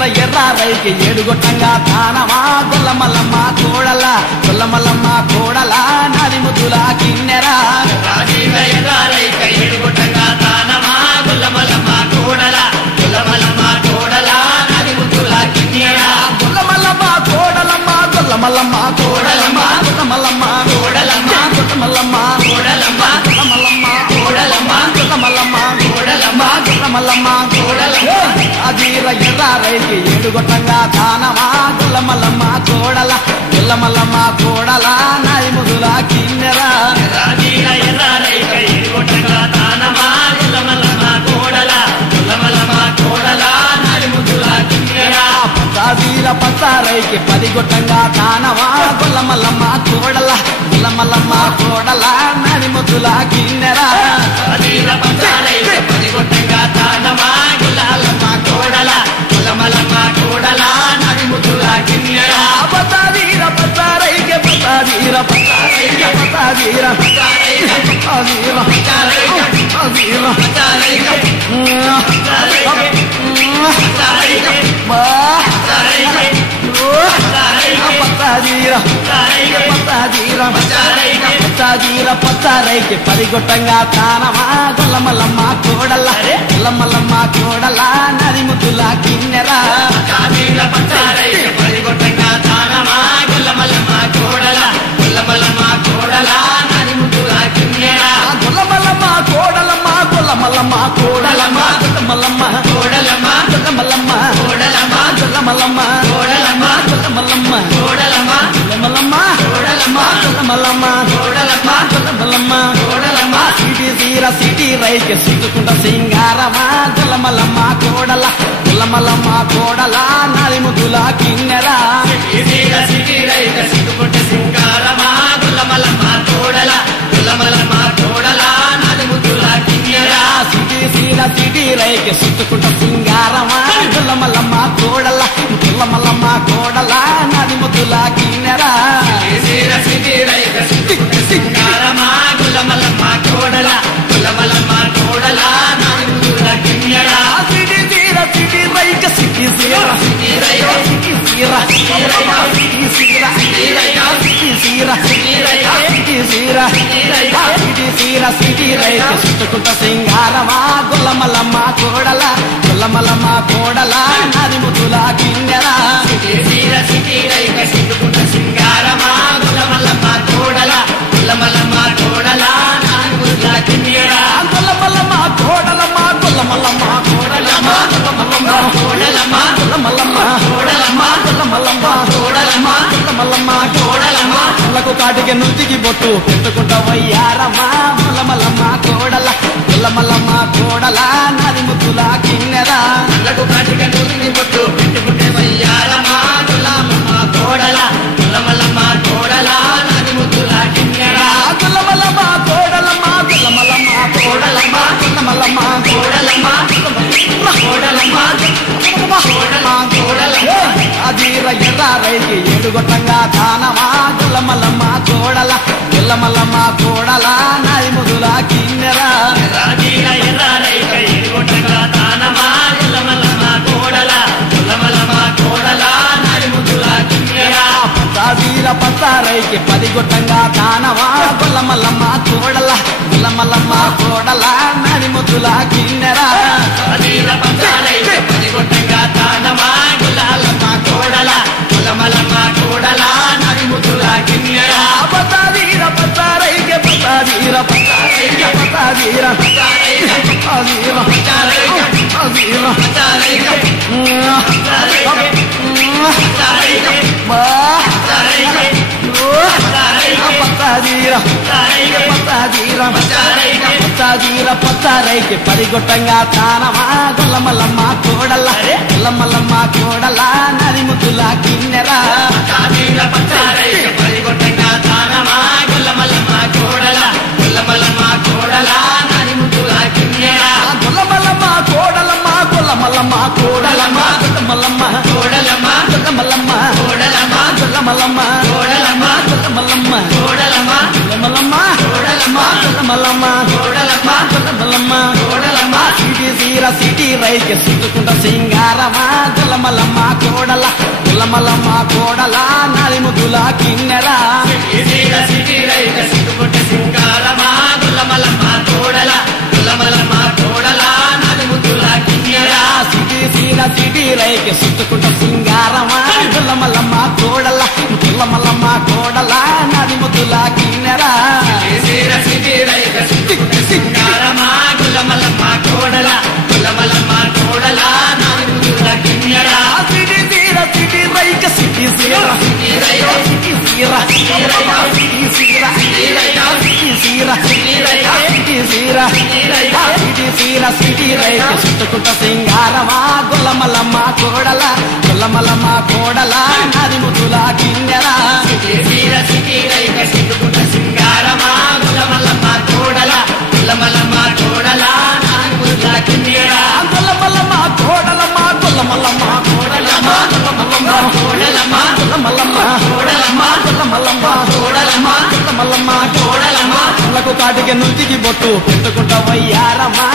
పచ్చదీర ఎర్ర రైకి ఏడుగొట్టంగా తానమా గొల్లమల్లమ్మ కోడల గొల్లమల్లమ్మ కోడల నాది ముద్దుల కిన్నెరా ఎర్ర రైక ఏడుగొట్టంగా తానమా గొల్లమల్లమ్మ కోడల గొల్లమల్లమ్మ కోడల నాది ముద్దుల కిన్నెరా గొల్లమల్లమ్మ కోడలమ్మ గొల్లమల్లమ్మ కోడలమ్మ గొల్లమల్లమ్మ కోడలమ్మ గొల్లమల్లమ్మ కోడలమ్మ గొల్లమల్లమ్మ కోడలమ్మ గొల్లమల్లమ్మ కోడలమ్మ గొల్లమల్లమ్మ కోడలమ్మ అదీర ఎర్ర రైకి ఏడుగొట్టంగా తానమా గొల్లమల్లమ్మ కోడల గొల్లమల్లమ్మ కోడల నాది ముద్దుల కిన్నెరా ఎర్ర రైక ఏడుగొట్టంగా తానమా గొల్లమల్లమ్మ కోడల గొల్లమల్లమ్మ కోడల నాది ముద్దుల కిన్నెరా పచ్చదీర పచ్చ రైకి పదిగొట్టంగా తానమా గొల్లమల్లమ్మ కోడల గొల్లమల్లమ్మ కోడల నాది ముద్దుల కిన్నెరా పదిగొట్టంగా తానమా గొల్లమల్లమ్మ కోడల గొల్లమల్లమ్మ కోడల నాది ముద్దుల కిన్నెరా పచ్చదీర పచ్చ రైకి పచ్చదీర పచ్చ రైకి పచ్చదీర పచ్చరైకి పదిగొట్టంగా తానమా గొల్లమల్లమ్మ కోడల గొల్లమల్లమ్మ కోడల నది ముద్దుల కిన్నెరా పదిగొట్టంగా తానమా గొల్లమల్లమ్మ కోడల గొల్లమల్లమ్మ కోడల నాది ముద్దుల కిన్నెరా గొల్లమల్లమ్మ కోడలమ్మ గొల్లమల్లమ్మ కోడలమ్మ గొల్లమల్లమ్మ కోడలమ్మ గొల్లమల్లమ్మ కోడలమ్మ గొల్లమల్లమ్మ కోడలమ్మ గొల్లమల్లమ్మ కోడలమ్మ గొల్లమల్లమ్మ కోడలమ్మ గొల్లమల్లమ్మ కోడలమ్మ గొల్లమల్లమ్మ కోడలమ్మ సిటీ రైకి సిట్టుకుంట సింగారమా గొల్లమల్లమ్మ కోడల గొల్లమల్లమ్మ కోడల నాది ముద్దుల కిన్నెరా సిటీ రైక సిట్టుకుంటే సింగారమా గొల్లమల్లమ్మ కోడల గొల్లమల్లమ్మ కోడల నాది ముద్దుల కిన్నెరా సిటీ రైకి సిట్టుకుంట సింగారమా గొల్లమల్లమ్మ కోడల గొల్లమల్లమ్మ కోడల నాది ముద్దుల కిన్నెరా సిటీ రైక సిట్టుకుంటే సింగారమా గొల్లమల్లమ్మ కోడల గొల్లమల్లమ్మ కోడల నాది ముద్దుల కిన్నెరా సిటీ రైక సిటీ సీర సిటీ రైక సిటీ సీర సిటీ సీర సిటీ సీర సిటీ సీర సిటీ రైక సిట్టుకుంట సింగారమా గొల్లమల్లమ్మ కోడల గొల్లమల్లమ్మ కోడల నాది ముద్దుల కిన్నెరా సిటీ రైక సిట్టుకుంటే సింగారమా గొల్లమల్లమ్మ కోడల గొల్లమల్లమ్మ కోడల నాది ముద్దుల కిన్నెరా గొల్లమల్లమ్మ కోడలమ్మ గొల్లమల్లమ్మ కోడలమ్మ గొల్లమల్లమ్మ కోడలమ్మ గొల్లమల్లమ్మ కోడలమ్మ గొల్లమల్లమ్మ కోడలమ్మ గొల్లమల్లమ్మ కోడలమ్మ కళ్ళకు కాటికి నుతికి బొట్టు పెట్టుకుంట వయ్యారమ్మ గొల్లమల్లమ్మ కోడల గొల్లమల్లమ్మ కోడల నాది ముద్దుల కిన్నెరా కళ్ళకు కాటిక నూనె బొట్టు పెట్టుకుంటే వయ్యారమ్మ గొల్లమల్లమ్మ కోడల గొల్లమల్లమ్మ కోడల నాది ముద్దుల కిన్నెరా గొల్లమల్లమ్మ కోడలమ్మ గొల్లమల్లమ్మ కోడలమ్మ గొల్లమల్లమ్మ కోడలమ్మ కోడలమ్మ కోడలమ్మ అదీర ఎర్ర రైకి ఏడుగొట్టంగా తానమా గొల్లమల్లమ్మ కోడల గొల్లమల్లమ్మ కోడల నాది ముద్దుల కిన్నెరా ఎర్ర రైక ఏడుగొట్టంగా తానమా గొల్లమల్లమ్మ కోడల గొల్లమల్లమ్మ కోడల నాది ముద్దుల కిన్నెరా పచ్చ రైకి పదిగొట్టంగా తానమా గొల్లమల్లమ్మ కోడల గొల్లమల్లమ్మ కోడల నాది ముద్దుల కిన్నెరా పదిగొట్టంగా తానమా గొల్లమల్లమ్మ కోడల గొల్లమల్లమ్మ కోడల నాది ముద్దుల కిన్నెరా పచ్చ రైకి పచ్చదీర పచ్చరైకి పడిగొట్టంగా తానమా గొల్లమల్లమ్మ కోడల గొల్లమల్లమ్మ కోడల నది ముద్దుల కిన్నెరా పడిగొట్టంగా తానమా గొల్లమల్లమ్మ కోడల గొల్లమల్లమ్మ కోడల నాది ముద్దుల కిన్నెరా గొల్లమల్లమ్మ కోడలమ్మ గొల్లమల్లమ్మ కోడలమ్మ గొల్లమల్లమ్మ కోడలమ్మ గొల్లమల్లమ్మ కోడలమ్మ గొల్లమల్లమ్మ కోడలమ్మ గొల్లమల్లమ్మ కోడలమ్మ గొల్లమల్లమ్మ కోడలమ్మ గొల్లమల్లమ్మ కోడలమ్మ గొల్లమల్లమ్మ కోడలమ్మ సిటీ సీర సిటీ రైకి సుట్టుకుంట సింగారమా గొల్లమల్లమ్మ కోడల గొల్లమల్లమ్మ కోడల నాది ముద్దుల కిన్నెరా సీర సిటీ రైకి సుట్టుకుంట సింగారమా గొల్లమల్లమ్మ కోడల గొల్లమల్లమ్మ కోడల నాది ముద్దుల కిన్నెరా సీర సిటీ రైకి సుట్టుకుంట సింగారమా గొల్లమల్లమ్మ కోడల గొల్లమల్లమ్మ కోడల నాది ముద్దుల కిన్నెరా సీర సిటీ రైకి సుట్టుకుంట సింగారమా గొల్లమల్లమ్మ కోడల గొల్లమల్లమ్మ కోడల నాది ముద్దుల కిన్నెరా సిటీ రైక సిటీ సీర సిటీ రైక సిటీ సీర సిటీ సీర సిటీ సీర సిటీ సీర సిటీ సీర సిటీ రైక సుట్టుకుంట సింగారమా గొల్లమల్లమ్మ కోడల గొల్లమల్లమ్మ కోడల నాది ముద్దుల కిన్నెరా సీర సిటీ రైక సుట్టుకుంట సింగారమా గొల్లమల్లమ్మ కోడల గొల్లమల్లమ్మ కోడల నాది ముద్దుల కిన్నెరా గొల్లమల్లమ్మ కోడలమ్మ గొల్లమల్లమ్మ కోడలమ్మ గొల్లమల్లమ్మ కోడలమ్మ గొల్లమల్లమ్మ కోడలమ్మ గొల్లమల్లమ్మ కోడలమ్మ గొల్లమల్లమ్మ కోడలమ్మ కాటికి నుతికి బొట్టు పెట్టుకుంటా వయ్యారమ్మా